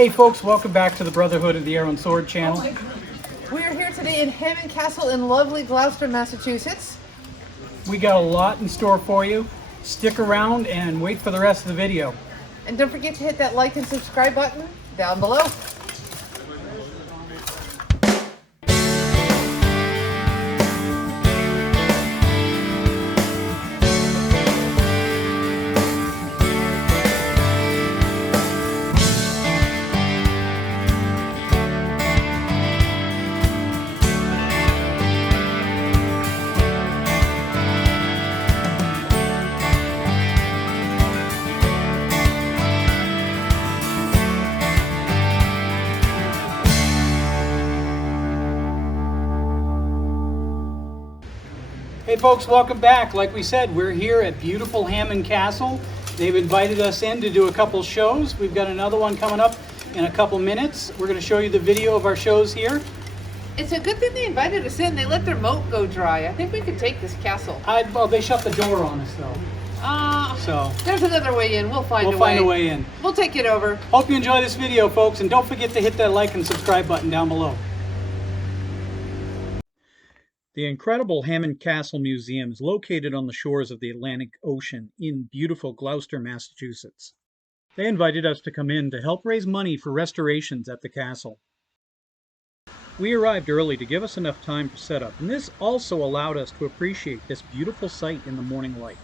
Hey folks, welcome back to the Brotherhood of the Arrow and Sword channel. We are here today in Hammond Castle in lovely Gloucester, Massachusetts. We got a lot in store for you. Stick around and wait for the rest of the video. And don't forget to hit that like and subscribe button down below. Hey folks, welcome back. Like we said, we're here at beautiful Hammond Castle. They've invited us in to do a couple shows. We've got another one coming up in a couple minutes. We're going to show you the video of our shows here. It's a good thing they invited us in. They let their moat go dry. I think we could take this castle. Well, they shut the door on us though. So there's another way in. We'll find a way in. We'll take it over. Hope you enjoy this video, folks, and don't forget to hit that like and subscribe button down below. The incredible Hammond Castle Museum is located on the shores of the Atlantic Ocean in beautiful Gloucester, Massachusetts. They invited us to come in to help raise money for restorations at the castle. We arrived early to give us enough time for setup, and this also allowed us to appreciate this beautiful sight in the morning light.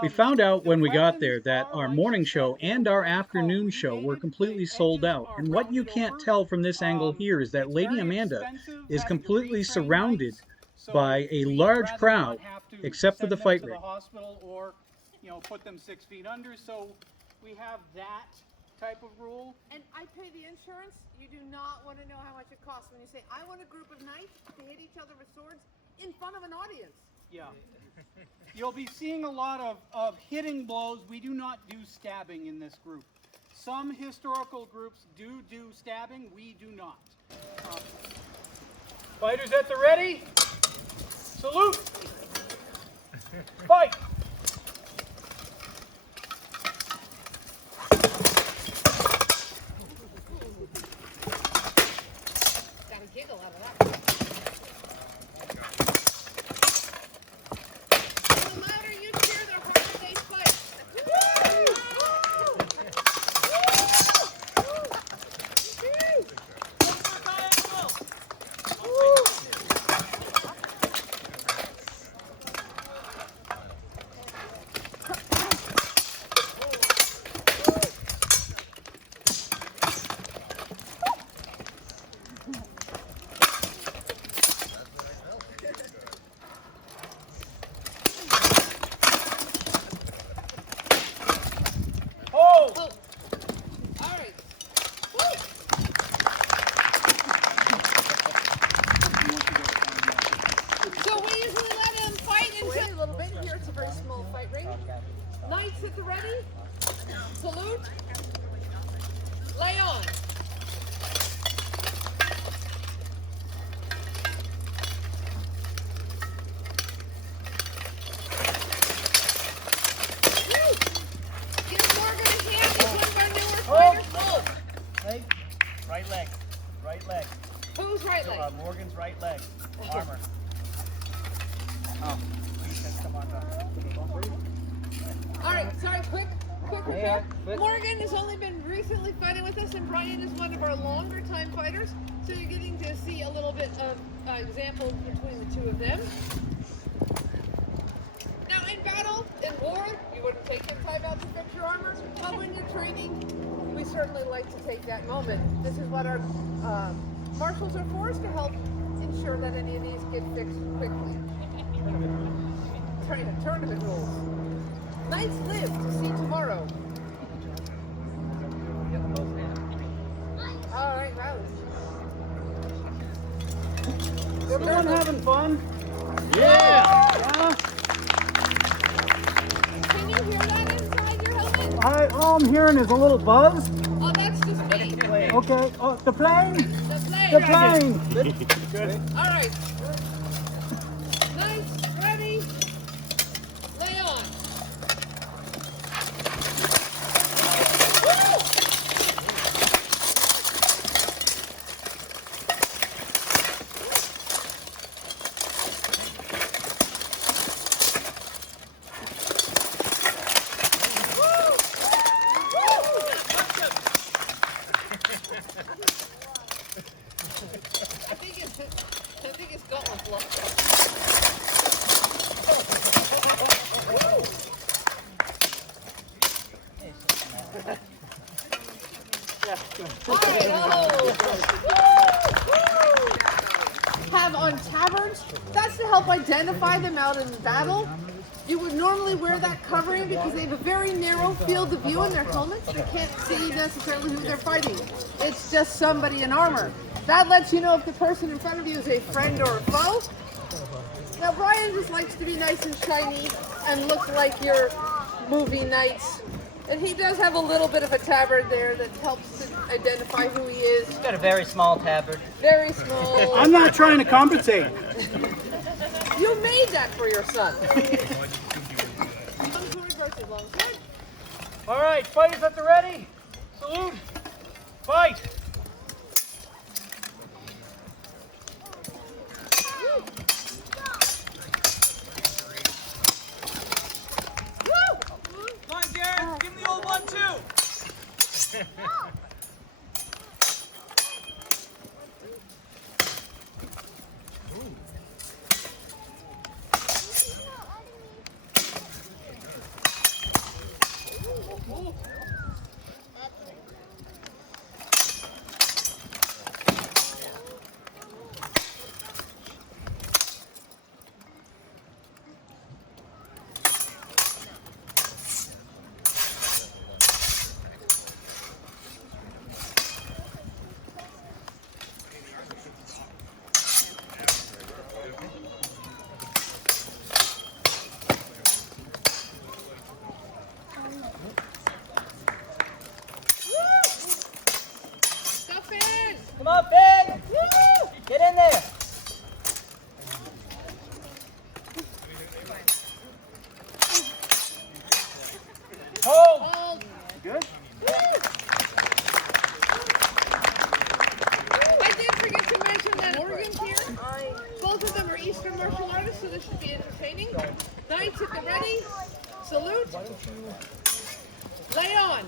We found out when we got there that our morning show and our afternoon show were completely sold out. And what you can't tell from this angle here is that Lady Amanda is completely surrounded by a large crowd, except for the fight ring. Or, put them 6 feet under. So we have that type of rule. And I pay the insurance. You do not want to know how much it costs when you say, I want a group of knights to hit each other with swords in front of an audience. Yeah. You'll be seeing a lot of hitting blows. We do not do stabbing in this group. Some historical groups do stabbing. We do not. Fighters at the ready. Salute. Fight. Got a giggle out of that. Knights at the ready. Salute. Lay on. Give Morgan a hand. He's one of our newer fighters. Leg. Right leg. Right leg. Whose right leg? Morgan's right leg. Armor. Oh. Come on back. All right, sorry, quick repair. Morgan has only been recently fighting with us, and Brian is one of our longer time fighters, so you're getting to see a little bit of example between the two of them. Now, in battle, in war, you wouldn't take your time out to fix your armor, but when you're training, we certainly like to take that moment. This is what our marshals are for, is to help ensure that any of these get fixed quickly. Tournament rules. Knights live to see tomorrow. Everyone having fun? Yeah! Can you hear that inside your helmet? All I'm hearing is a little buzz. Oh, that's just me. Okay. Oh, the plane. The plane. The plane. Good. All right. Nice, ready, lay on. Woo! I think it's got one blocked up. Have on tabards, that's to help identify them out in battle. You would normally wear that covering because they have a very narrow field of view in their helmets. You can't see necessarily who they're fighting. It's just somebody in armor. That lets you know if the person in front of you is a friend or a foe. Now Brian just likes to be nice and shiny and look like your movie nights. And he does have a little bit of a tabard there that helps to identify who he is. He's got a very small tabard. Very small. I'm not trying to compensate. You made that for your son. Long sword. All right, fighters at the ready. Salute. Fight. Come on, Jared. Give me the old 1-2. Stuff in. Come on, Finn! Woo! Get in there! Hold. Hold. Good. I did forget to mention that Morgan's here. Both of them are Eastern martial artists, so this should be entertaining. Knights at the ready. Salute. Lay on.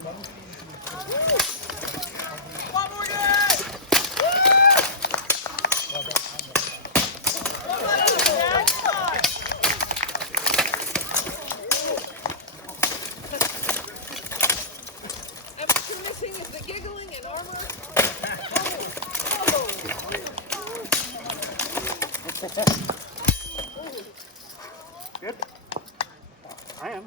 One more day. And what you're missing is the giggling and armor. Good. I am.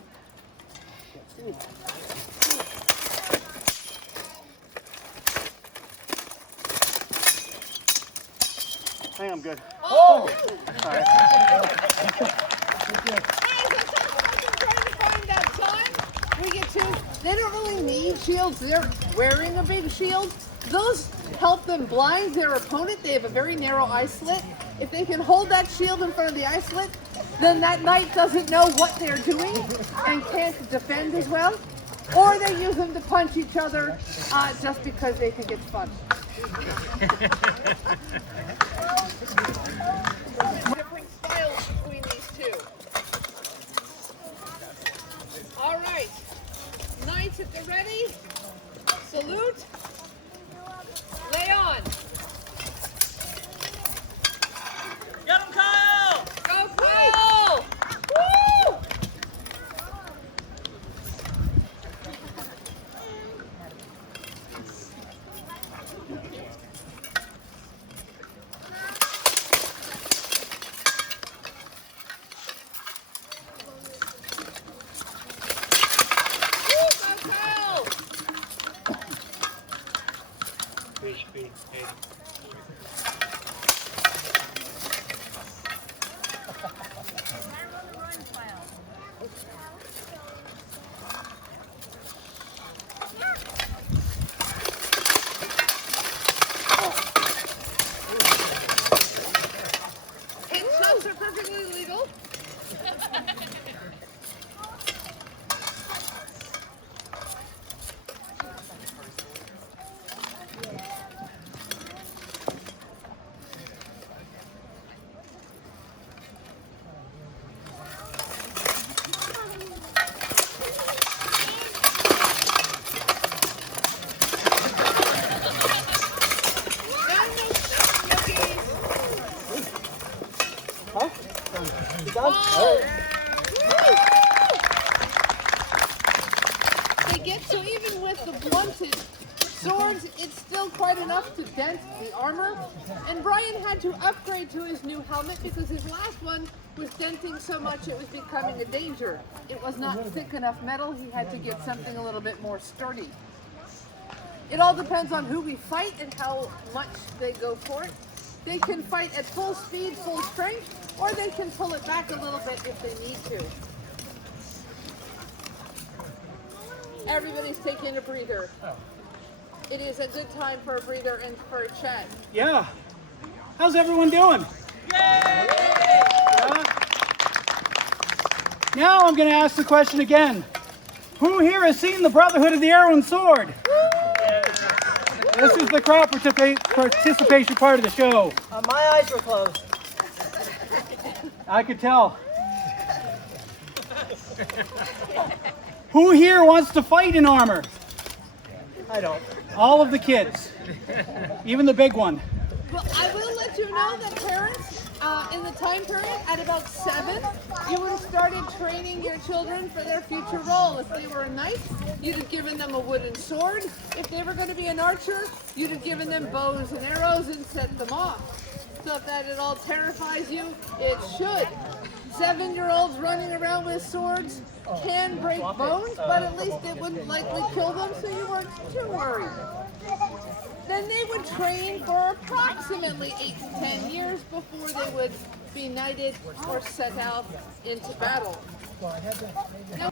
I think I'm good. Oh! Sorry. They don't really need shields. They're wearing a big shield. Those help them blind their opponent. They have a very narrow eye slit. If they can hold that shield in front of the eye slit, then that knight doesn't know what they're doing and can't defend as well. Or they use them to punch each other just because they think it's fun. Different styles between these two. All right. Knights at the ready. Salute. Lay on. Get him, Kyle. Go, Kyle! Woo! they get so even with the blunted swords, it's still quite enough to dent the armor. And Brian had to upgrade to his new helmet because his last one was denting so much it was becoming a danger. It was not thick enough metal. He had to get something a little bit more sturdy. It all depends on who we fight and how much they go for it. They can fight at full speed, full strength, or they can pull it back a little bit if they need to. Everybody's taking a breather. It is a good time for a breather and for a chat. Yeah. How's everyone doing? Yeah. Now I'm going to ask the question again. Who here has seen the Brotherhood of the Arrow and Sword? This is the crowd participation part of the show. My eyes were closed. I could tell. Who here wants to fight in armor? I don't. All of the kids. Even the big one. Well, I will let you know that parents, in the time period, at about 7, you would have started training your children for their future role. If they were a knight, you'd have given them a wooden sword. If they were going to be an archer, you'd have given them bows and arrows and set them off. So if that at all terrifies you, it should. 7-year-olds running around with swords can break bones, but at least it wouldn't likely kill them, so you weren't too worried. Then they would train for approximately 8 to 10 years before they would be knighted or set out into battle. Now,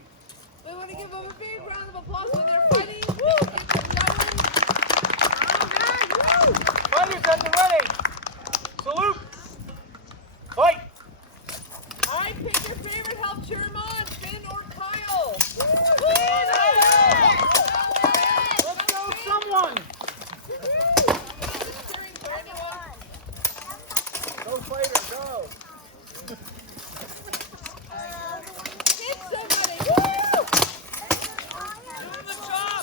we want to give them a big round of applause when they're fighting. Woo! Get them going. Woo! Fighters at the ready. Salute. Fight. All right, pick your favorite. Help cheer them on. Finn or Kyle. Let's go, someone. Go, fighter, go. Hit somebody. Woo! Doing the job.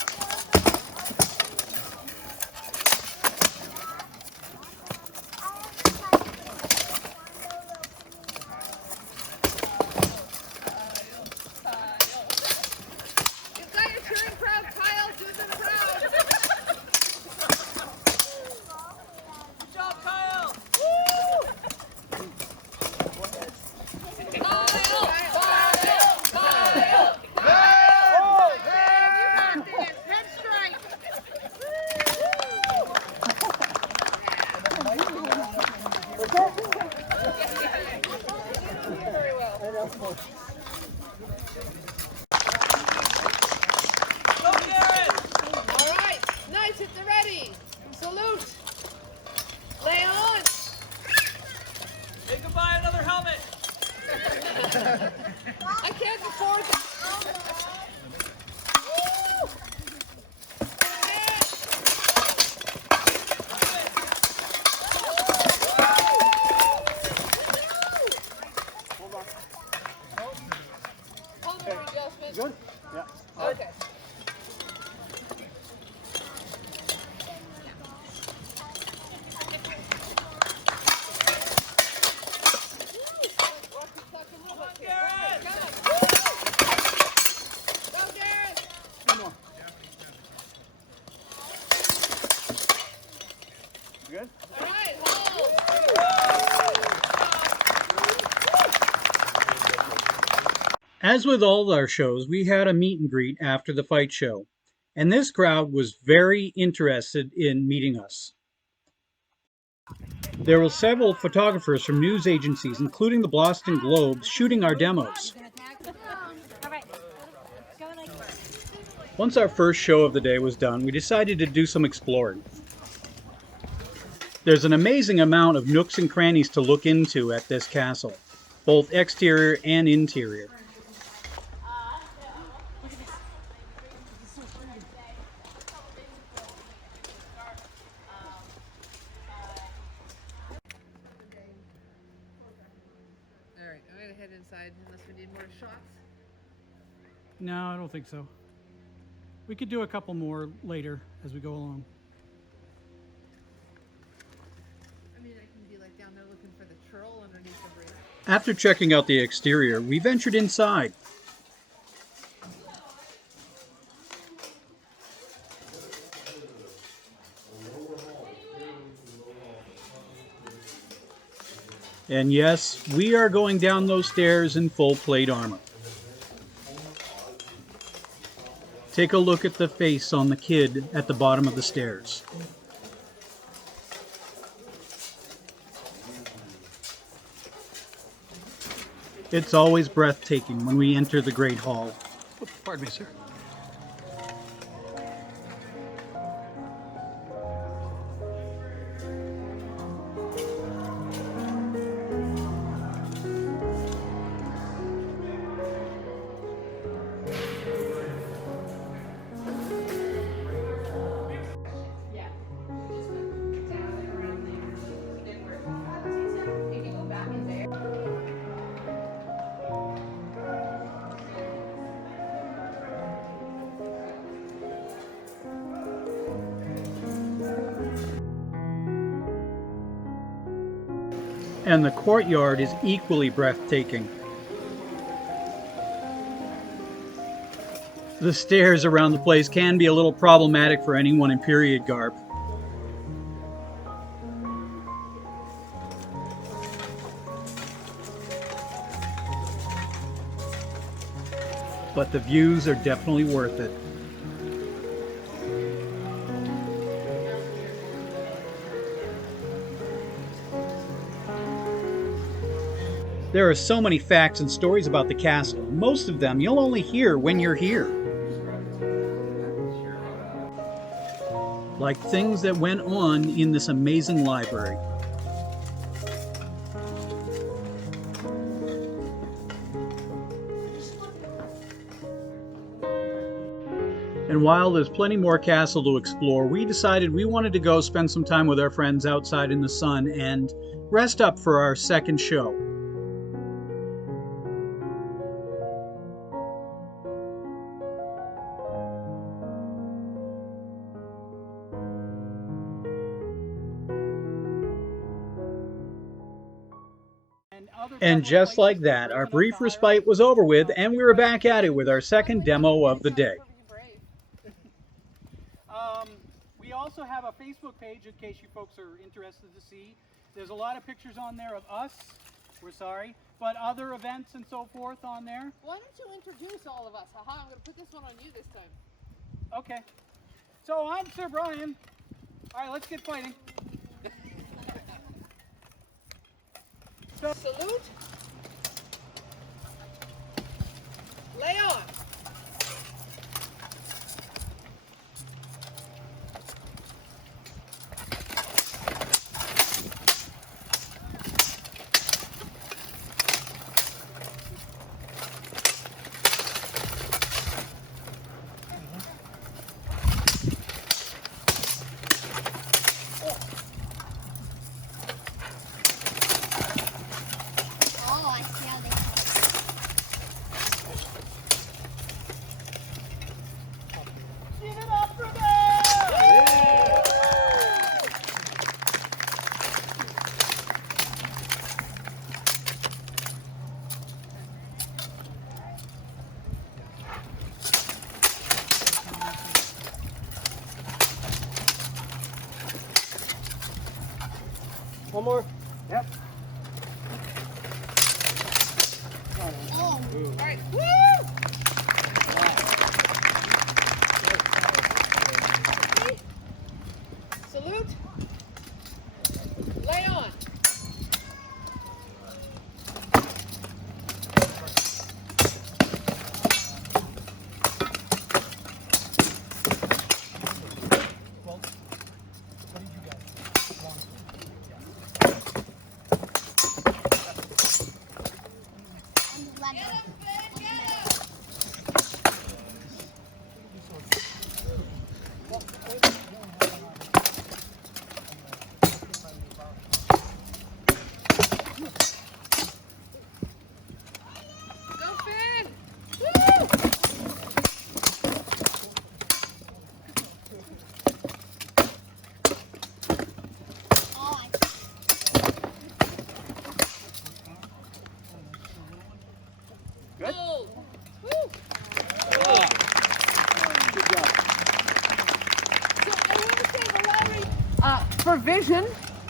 You've got your cheering crowd, Kyle. Do them proud. Good job, Kyle. Very well. Go, Garrett. All right, knights at the ready. Salute. Lay on. Say goodbye, another helmet. I can't afford that. Woo! Hold on, adjustment. Good? Yeah. Okay. One more. Good? All right, hold. As with all our shows, we had a meet and greet after the fight show, and this crowd was very interested in meeting us. There were several photographers from news agencies, including the Boston Globe, shooting our demos. Once our first show of the day was done, we decided to do some exploring. There's an amazing amount of nooks and crannies to look into at this castle, both exterior and interior. All right, I'm gonna head inside unless we need more shots. No, I don't think so. We could do a couple more later as we go along. I mean, I can be like down there looking for the troll underneath the bridge. After checking out the exterior, we ventured inside. And yes, we are going down those stairs in full plate armor. Take a look at the face on the kid at the bottom of the stairs. It's always breathtaking when we enter the Great Hall. Pardon me, sir. And the courtyard is equally breathtaking. The stairs around the place can be a little problematic for anyone in period garb. But the views are definitely worth it. There are so many facts and stories about the castle. Most of them you'll only hear when you're here. Like things that went on in this amazing library. And while there's plenty more castle to explore, we decided we wanted to go spend some time with our friends outside in the sun and rest up for our second show. And just like that, our brief respite was over with, and we were back at it with our second demo of the day. We also have a Facebook page in case you folks are interested to see. There's a lot of pictures on there of us, we're sorry, but other events and so forth on there. Why don't you introduce all of us? Aha, I'm going to put this one on you this time. Okay. So I'm Sir Brian. All right, let's get fighting. Salute. Lay on. Oh, I see how they Give it up for them! One more. Yep. Oh, All right. Woo! Okay. Salute. Lay on. I'm the lemon. Go Finn. Woo! Oh, I Good? Gold. Woo! Good job. So I want to say the lottery for vision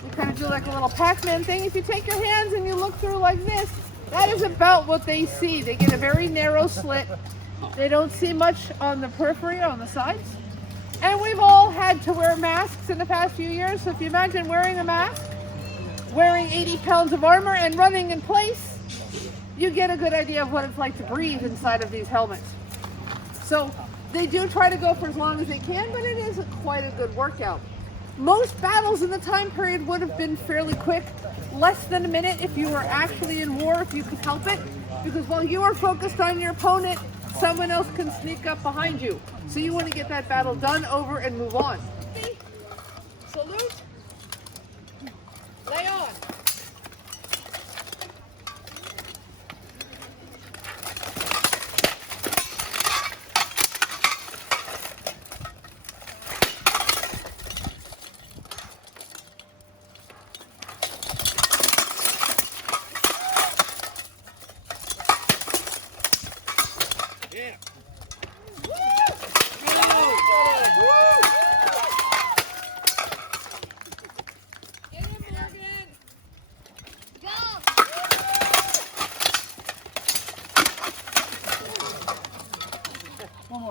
We kind of do like a little Pac-Man thing. If you take your hands and you look through like this, that is about what they see. They get a very narrow slit. They don't see much on the periphery, on the sides. And we've all had to wear masks in the past few years. So if you imagine wearing a mask, wearing 80 pounds of armor and running in place, you get a good idea of what it's like to breathe inside of these helmets. So they do try to go for as long as they can, but it is quite a good workout. Most battles in the time period would have been fairly quick, less than a minute if you were actually in war, if you could help it, because while you are focused on your opponent, someone else can sneak up behind you. So you want to get that battle done, over, and move on. Salute. Lay on. One more.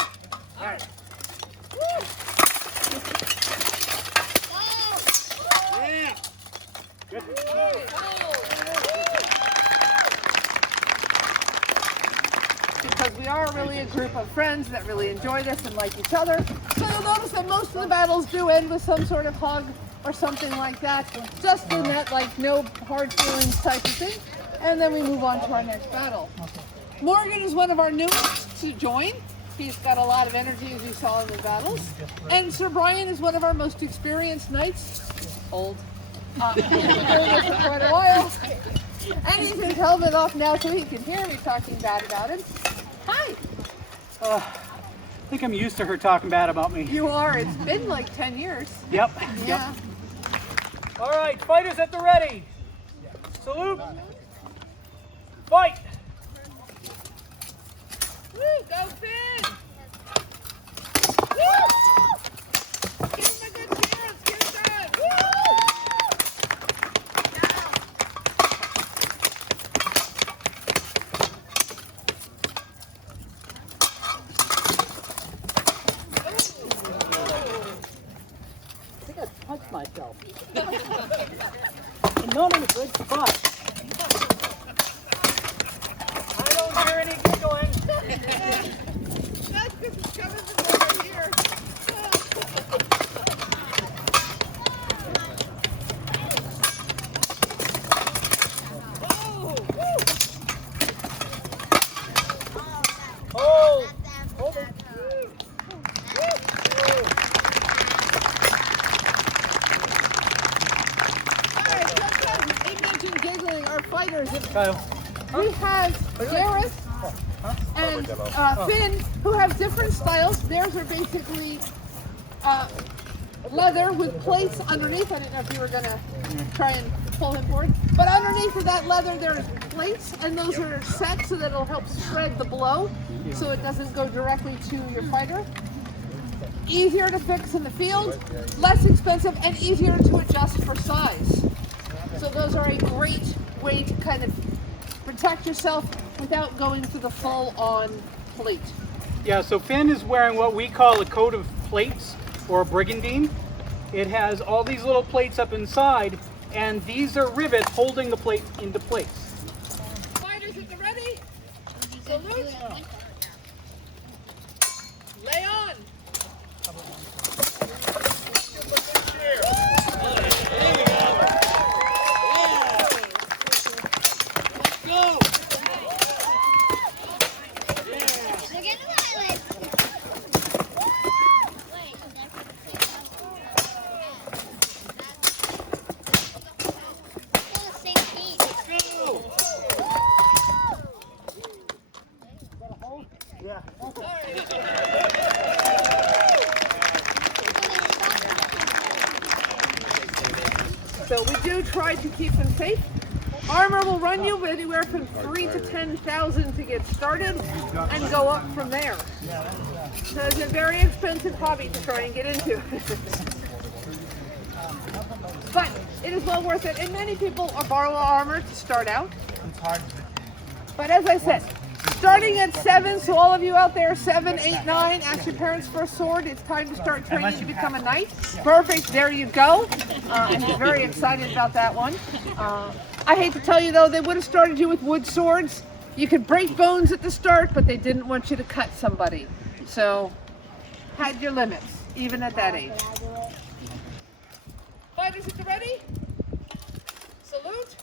All right. Yeah. Good. Because we are really a group of friends that really enjoy this and like each other. So you'll notice that most of the battles do end with some sort of hug or something like that. Just in that, like, no hard feelings type of thing. And then we move on to our next battle. Morgan is one of our newest to join. He's got a lot of energy, as you saw in the battles. And Sir Brian is one of our most experienced knights. Old. He's been doing this for quite a while. And he's his helmet off now so he can hear me talking bad about him. Hi. I think I'm used to her talking bad about me. You are. It's been like 10 years. Yep. Yeah. All right, fighters at the ready. Salute. Fight. Woo, go Finn! Woo! Give him a good chance. Give him time. Woo! I think I punched myself. And not in a good spot. I don't hear any giggling. That's because it's coming from over here. Oh, woo! Hold. Hold it. Alright, sometimes he mentioned giggling, our fighters. Kyle. We have Gareth and Finn, who have different styles. Theirs are basically leather with plates underneath. I didn't know if you were going to try and pull him forward. But underneath of that leather, there's plates, and those are set so that it'll help spread the blow so it doesn't go directly to your fighter. Easier to fix in the field, less expensive, and easier to adjust for size. So those are a great way to kind of protect yourself without going for the full-on plate. Yeah, so Finn is wearing what we call a coat of plates, or a brigandine. It has all these little plates up inside, and these are rivets holding the plate into place. Fighters at the ready. Salute. Lay on. Look at the island. We're the same team. So we do try to keep them safe. Armor will run you anywhere from 3,000 to 10,000 to get started and go up from there. So it's a very expensive hobby to try and get into. But It is well worth it. And many people borrow armor to start out. It's hard. But as I said, starting at 7, so all of you out there, 7, 8, 9, ask your parents for a sword. It's time to start training to become a knight. Perfect, there you go. And he's very excited about that one. I hate to tell you though, they would have started you with wood swords. You could break bones at the start, but they didn't want you to cut somebody. So, had your limits, even at that age. Fighters at the ready? Salute.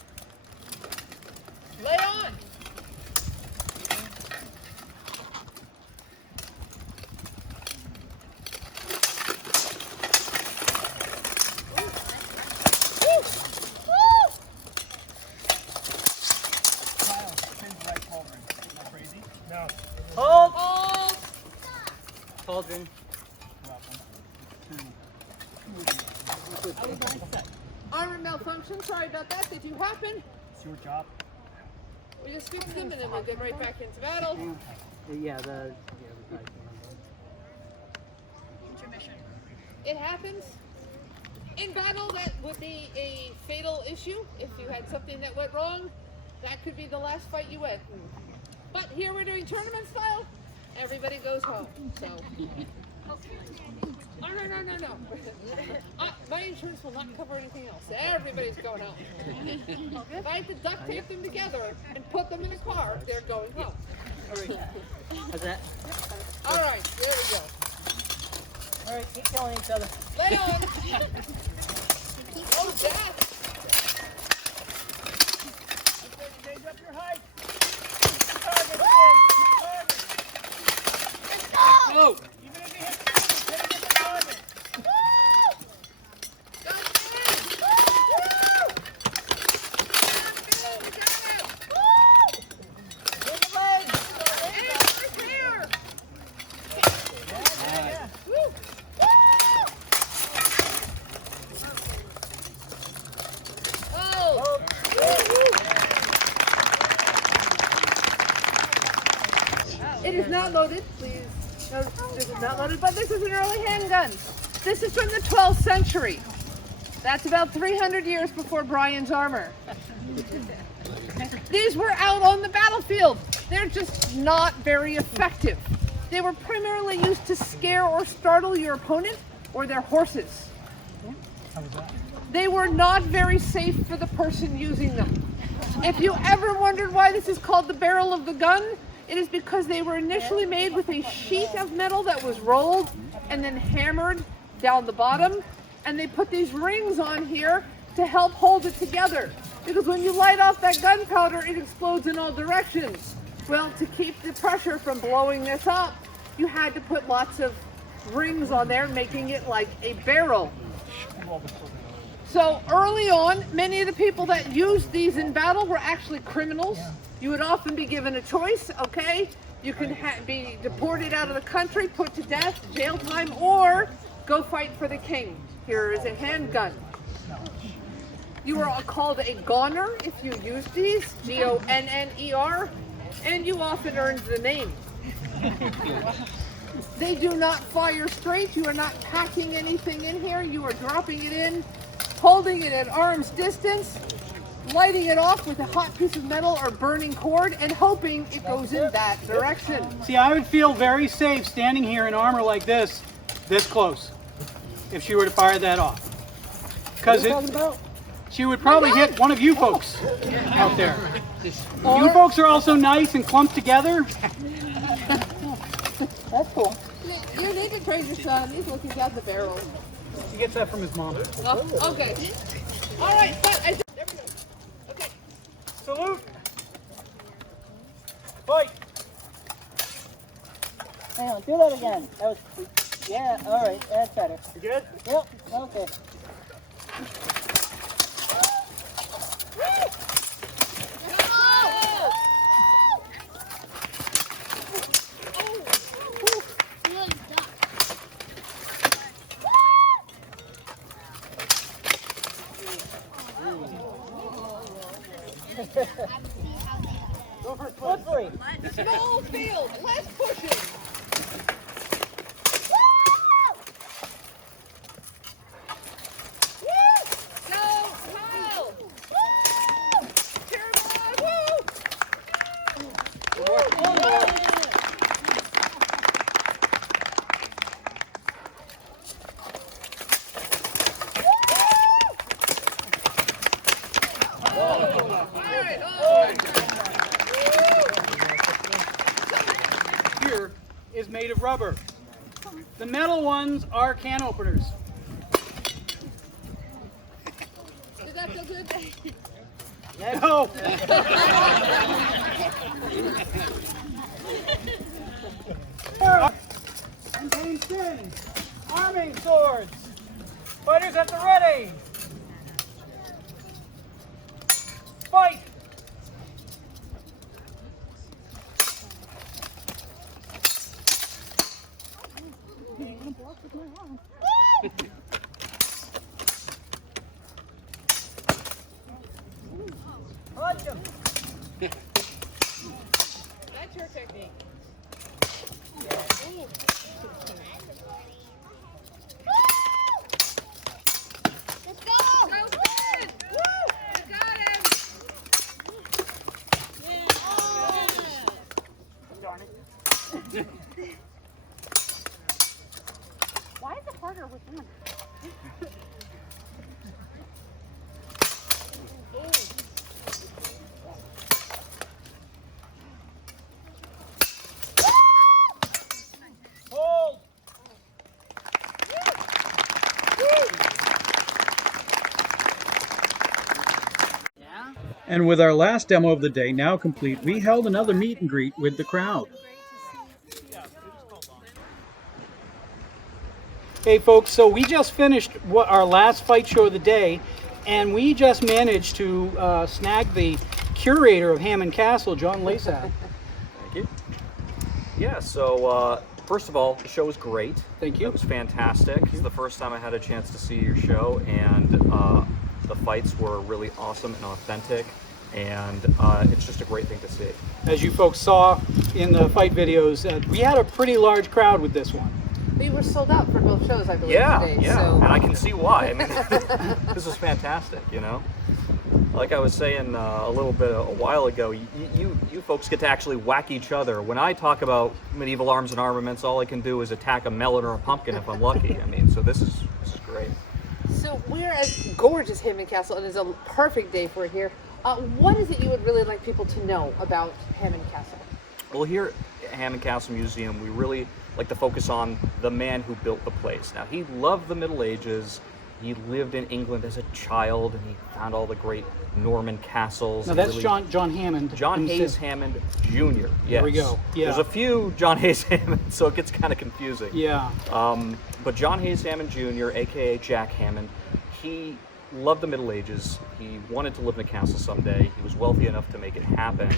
Lay on. Hold! Hold. Cauldron. Armor malfunction, sorry about that. Did you happen? It's your job. We just fix them and then we'll get right back into battle. Yeah, It happens. In battle, that would be a fatal issue. If you had something that went wrong, that could be the last fight you win. But here we're doing tournament style. Everybody goes home. So. Oh, no. My insurance will not cover anything else. Everybody's going home. If I had to duct tape them together and put them in a car, they're going home. how's that? All right, there we go. All right, keep killing each other. Lay on. Oh, death. Change up your height. Go! Even if you hit the target. It is not loaded, please. No, this is not loaded, but this is an early handgun. This is from the 12th century. That's about 300 years before Brian's armor. These were out on the battlefield. They're just not very effective. They were primarily used to scare or startle your opponent or their horses. They were not very safe for the person using them. If you ever wondered why this is called the barrel of the gun, it is because they were initially made with a sheet of metal that was rolled and then hammered down the bottom, and they put these rings on here to help hold it together. Because when you light off that gunpowder, it explodes in all directions. Well, to keep the pressure from blowing this up, you had to put lots of rings on there, making it like a barrel. So early on, many of the people that used these in battle were actually criminals. You would often be given a choice, okay? You can be deported out of the country, put to death, jail time, or go fight for the king. Here is a handgun. You are called a goner if you use these, G-O-N-N-E-R, and you often earned the name. They do not fire straight. You are not packing anything in here. You are dropping it in, holding it at arm's distance, lighting it off with a hot piece of metal or burning cord, and hoping it goes in that direction. See, I would feel very safe standing here in armor like this close, if she were to fire that off. Because she would probably hit one of you folks out there. You folks are also nice and clumped together. That's cool. You need to train your son. He's looking down the barrel. He gets that from his mom. Oh, okay. All right, but there we go. Okay. Salute. Fight. Hang on, do that again. That was, yeah, all right, that's better. You good? Yep, okay. Slippery. Small field, less pushing. So, how rubber. The metal ones are can openers. Did that feel good? No. Campaign spin. Arming swords. Fighters at the ready. Fight. Punch him. That's your technique. Let's go. Go, Finn! Woo! You got him! Darn it. Why is it harder with one? Hold. And with our last demo of the day now complete, we held another meet and greet with the crowd. Hey folks, so we just finished our last fight show of the day, and we just managed to snag the curator of Hammond Castle, John Lasat. Thank you. Yeah, so first of all, the show was great. Thank you. It was fantastic. It's the first time I had a chance to see your show, and the fights were really awesome and authentic, and it's just a great thing to see. As you folks saw in the fight videos, we had a pretty large crowd with this one. We were sold out for both shows, I believe, Yeah, today. yeah, So. and I can see why. I mean, this was fantastic, you know? Like I was saying a little bit a while ago, you folks get to actually whack each other. When I talk about medieval arms and armaments, all I can do is attack a melon or a pumpkin if I'm lucky. I mean, so this is great. So we're at gorgeous Hammond Castle, and it's a perfect day for it here. What is it you would really like people to know about Hammond Castle? Well, here at Hammond Castle Museum, we really like to focus on the man who built the place. Now, he loved the Middle Ages. He lived in England as a child, and he found all the great Norman castles. Now that's John Hammond. John Hayes himself. Hammond Jr. Yes. There we go. Yeah. There's a few John Hayes Hammond, so it gets kind of confusing. Yeah. But John Hayes Hammond Jr., aka Jack Hammond, he loved the Middle Ages. He wanted to live in a castle someday. He was wealthy enough to make it happen.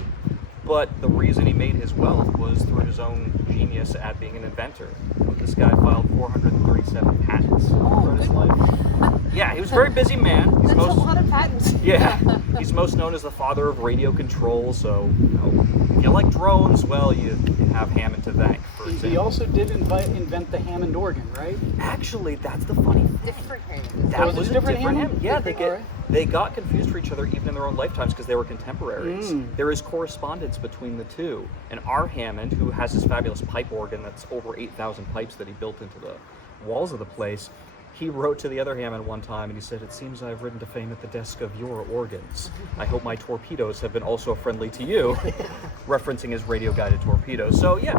But the reason he made his wealth was through his own genius at being an inventor. This guy filed 437 patents throughout his life. Yeah, he was a very busy man. He's That's a lot of patents. Yeah, he's most known as the father of radio control. So, you know, if you like drones, well, you have Hammond to thank. For example, He also did invent the Hammond organ, right? actually, that's the funny thing. Different Hammond. That was it was a a different different Hammond? Hammond. Yeah, Different, they got confused for each other even in their own lifetimes because they were contemporaries. There is correspondence between the two. And our Hammond, who has this fabulous pipe organ that's over 8,000 pipes that he built into the walls of the place, he wrote to the other Hammond one time and he said, "It seems I've risen to fame at the desk of your organs. I hope my torpedoes have been also friendly to you," referencing his radio-guided torpedoes. So yeah,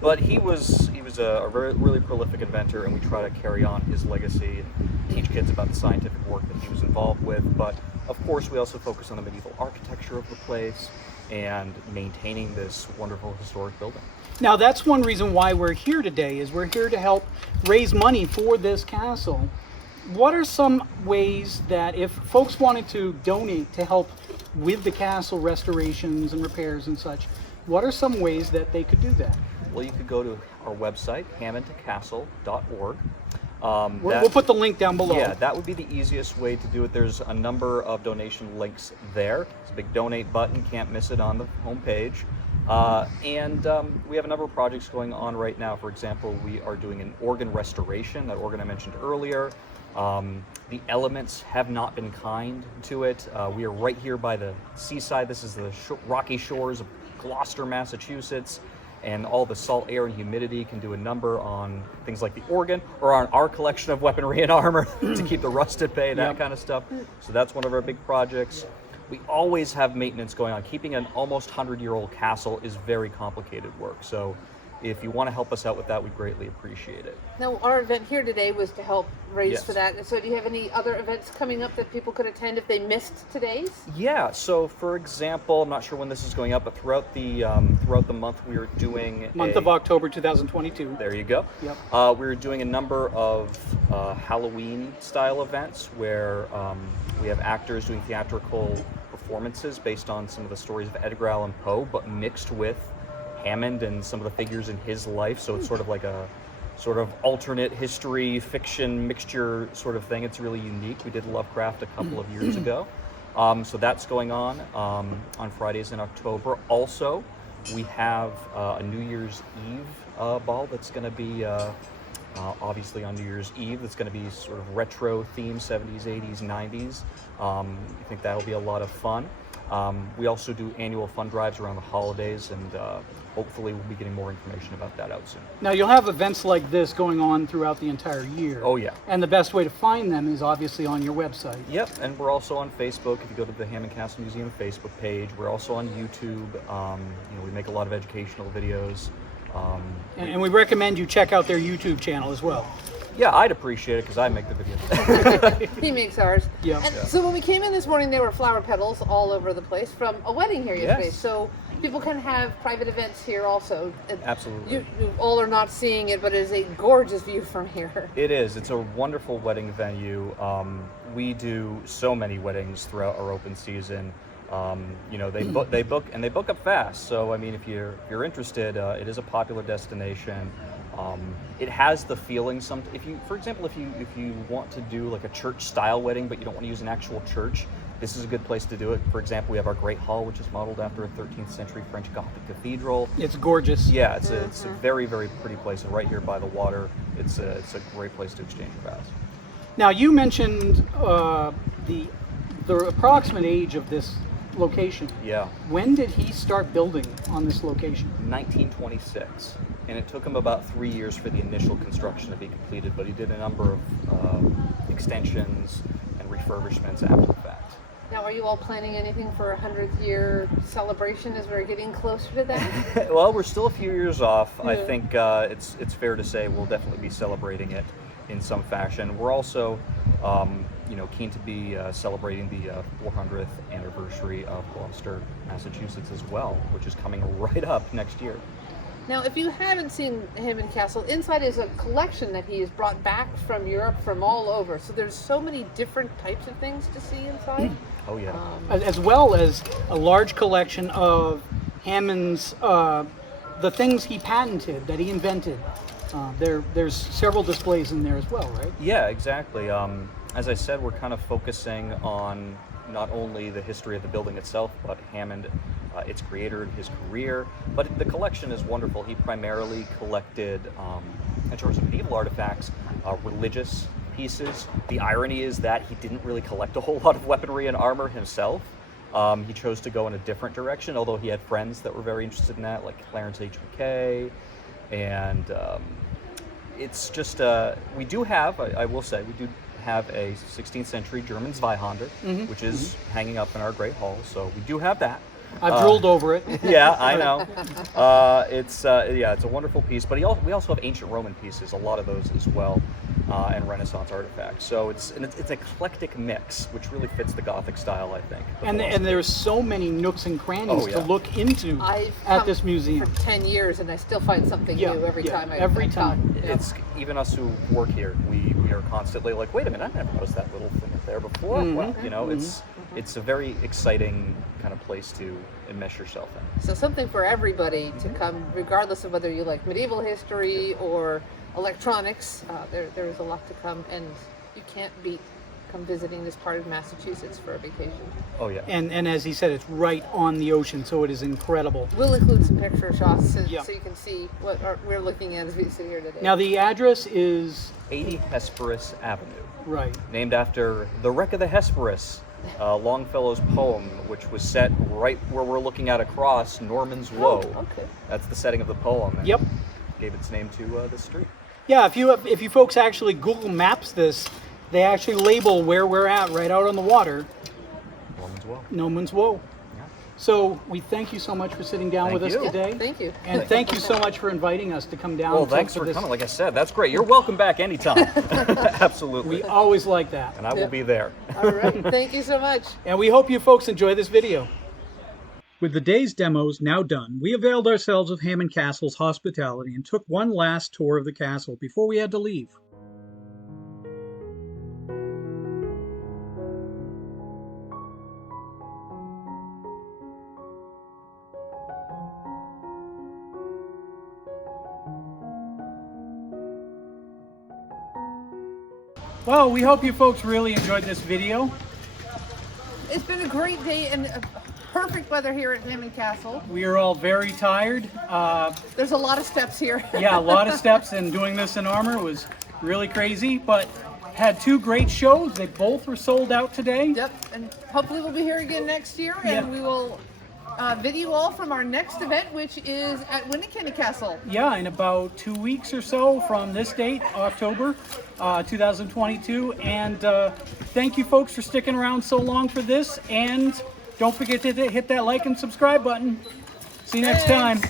but he was a really prolific inventor, and we try to carry on his legacy and teach kids about the scientific work that he was involved with. But of course, we also focus on the medieval architecture of the place and maintaining this wonderful historic building. Now that's one reason why we're here today, is we're here to help raise money for this castle. What are some ways that if folks wanted to donate to help with the castle restorations and repairs and such, what are some ways that they could do that? Well, you could go to our website, hammondcastle.org. We'll put the link down below. Yeah, that would be the easiest way to do it. There's a number of donation links there. It's a big donate button, can't miss it on the homepage. We have a number of projects going on right now. For example, we are doing an organ restoration, that organ I mentioned earlier. The elements have not been kind to it. We are right here by the seaside. This is the rocky shores of Gloucester, Massachusetts. And all the salt air and humidity can do a number on things like the organ or on our collection of weaponry and armor to keep the rust at bay, that kind of stuff. So that's one of our big projects. We always have maintenance going on. Keeping an almost 100-year-old castle is very complicated work. So if you want to help us out with that, we'd greatly appreciate it. Now, our event here today was to help raise Yes. for that. So do you have any other events coming up that people could attend if they missed today's? Yeah, so for example, I'm not sure when this is going up, but throughout the month we are doing Month of October 2022. There you go. Yep. We're doing a number of Halloween-style events where we have actors doing theatrical performances based on some of the stories of Edgar Allan Poe, but mixed with Hammond and some of the figures in his life. So it's sort of like a sort of alternate history, fiction mixture sort of thing. It's really unique. We did Lovecraft a couple of years ago. So that's going on Fridays in October. Also, we have a New Year's Eve ball that's going to be obviously on New Year's Eve. That's going to be sort of retro themed, 70s, 80s, 90s. I think that'll be a lot of fun. We also do annual fund drives around the holidays, and hopefully we'll be getting more information about that out soon. Now you'll have events like this going on throughout the entire year. Oh yeah. And the best way to find them is obviously on your website. Yep, and we're also on Facebook. If you go to the Hammond Castle Museum Facebook page, we're also on YouTube. We make a lot of educational videos. And we recommend you check out their YouTube channel as well. Yeah, I'd appreciate it because I make the videos. He makes ours. Yeah. And so when we came in this morning, there were flower petals all over the place from a wedding here yesterday. Yes. So people can have private events here also. Absolutely. You all are not seeing it, but it is a gorgeous view from here. It is. It's a wonderful wedding venue. We do so many weddings throughout our open season. They book up fast. So I mean, if you're interested, it is a popular destination. It has the feeling for example, if you want to do like a church style wedding, but you don't want to use an actual church, this is a good place to do it. For example, we have our Great Hall, which is modeled after a 13th century French Gothic cathedral. It's gorgeous. Yeah, it's a very, very pretty place, and right here by the water, it's a great place to exchange vows. Now you mentioned the approximate age of this location. Yeah. When did he start building on this location? 1926, and it took him about 3 years for the initial construction to be completed, but he did a number of extensions and refurbishments after the fact. Now, are you all planning anything for a 100th year celebration as we're getting closer to that? Well, we're still a few years off. Yeah. I think it's fair to say we'll definitely be celebrating it in some fashion. We're also keen to be celebrating the 400th anniversary of Gloucester, Massachusetts as well, which is coming right up next year. Now, if you haven't seen Hammond Castle, inside is a collection that he has brought back from Europe, from all over. So there's so many different types of things to see inside. Oh yeah. As well as a large collection of Hammond's, the things he patented, that he invented. There's several displays in there as well, right? Yeah, exactly. As I said, we're kind of focusing on not only the history of the building itself, but Hammond, its creator, his career. But the collection is wonderful. He primarily collected, in terms of medieval artifacts, religious pieces. The irony is that he didn't really collect a whole lot of weaponry and armor himself. He chose to go in a different direction, although he had friends that were very interested in that, like Clarence H. McKay. And it's just, we do have, I will say, we do have a 16th century German Zweihander, which is hanging up in our Great Hall, so we do have that. I've drooled over it. Yeah, I know. It's a wonderful piece, but we also have ancient Roman pieces, a lot of those as well, and Renaissance artifacts. So it's an eclectic mix, which really fits the Gothic style, I think. And there's so many nooks and crannies to look into I've at come this museum. for 10 years, and I still find something new every time. Every I time. come. It's even us who work here. We are constantly like, wait a minute, I never noticed that little thing up there before. Well, it's a very exciting kind of place to enmesh yourself in. So something for everybody to come, regardless of whether you like medieval history or electronics. There is a lot to come, and you can't beat come visiting this part of Massachusetts for a vacation. Oh yeah. And as he said, it's right on the ocean, so it is incredible. We'll include some picture shots so Yeah. you can see what we're looking at as we sit here today. Now the address is 80 Hesperus Avenue, right. named after the wreck of the Hesperus, Longfellow's poem, which was set right where we're looking at across Norman's Woe. Okay. That's the setting of the poem. And Yep. Gave its name to the street. Yeah, if you folks actually Google Maps this, they actually label where we're at right out on the water. Norman's Woe. Norman's Woe. Yeah. So we thank you so much for sitting down Thank with you. us today. Yeah, thank you. And thank you so much for inviting us to come down. Well, and talk thanks to for this. coming. Like I said, that's great. You're welcome back anytime. Absolutely. We always like that. And I will be there. All right. Thank you so much. And we hope you folks enjoy this video. With the day's demos now done, we availed ourselves of Hammond Castle's hospitality and took one last tour of the castle before we had to leave. Well, we hope you folks really enjoyed this video. It's been a great day and perfect weather here at Hammond Castle. We are all very tired. There's a lot of steps here. Yeah, a lot of steps, and doing this in armor was really crazy, but had two great shows. They both were sold out today. Yep, and hopefully we'll be here again next year, and Yeah. we will video all from our next event, which is at Winnickenny Castle. Yeah, in about 2 weeks or so from this date, October 2022. And thank you folks for sticking around so long for this. And don't forget to hit that like and subscribe button. See you next time.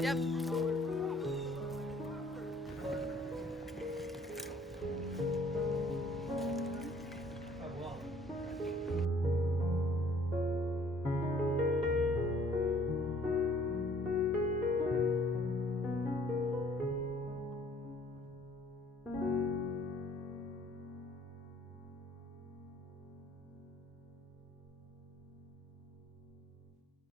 Yep.